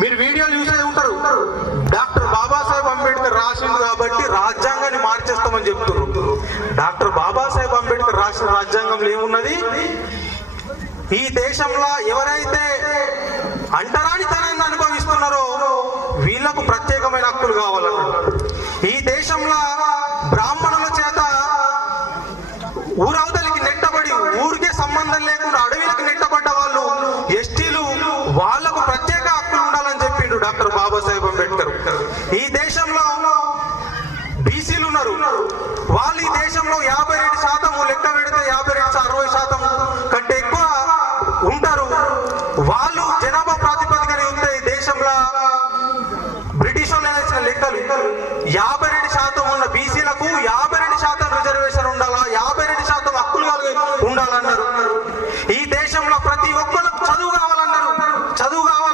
మీరు వీడియోలు చూసే ఉంటారు. డాక్టర్ బాబాసాహెబ్ అంబేద్కర్ రాసింది కాబట్టి రాజ్యాంగాన్ని మార్చేస్తామని చెప్తున్నారు. డాక్టర్ బాబాసాహెబ్ అంబేద్కర్ రాసిన రాజ్యాంగంలో ఏమున్నది? ఈ దేశంలో ఎవరైతే అంటరానితనాన్ని అనుభవిస్తున్నారో వీళ్లకు ప్రత్యేకమైన హక్కులు కావాలన్నారు. ఈ దేశంలో బ్రాహ్మణుల చేత ఊరవతలికి నెట్టబడి ఊరికే సంబంధం లేకుండా అడవిలకు నెట్టబడ్డ వాళ్ళు ఎస్టీలు, వాళ్లకు ప్రత్యేక హక్కులు ఉండాలని చెప్పిండు డాక్టర్ బాబాసాహెబ్ అంబేద్కర్. ఈ దేశంలో బీసీలు ఉన్నారు, వాళ్ళు ఈ దేశంలో 52% లెక్క పెడితే 52-60% కంటే ఎక్కువ ఉంటారు. వాళ్ళు జనాభా ప్రాతిపదికన ఉంటే ఈ దేశంలో బ్రిటిష్ వాళ్ళు వేసిన లెక్కలు 50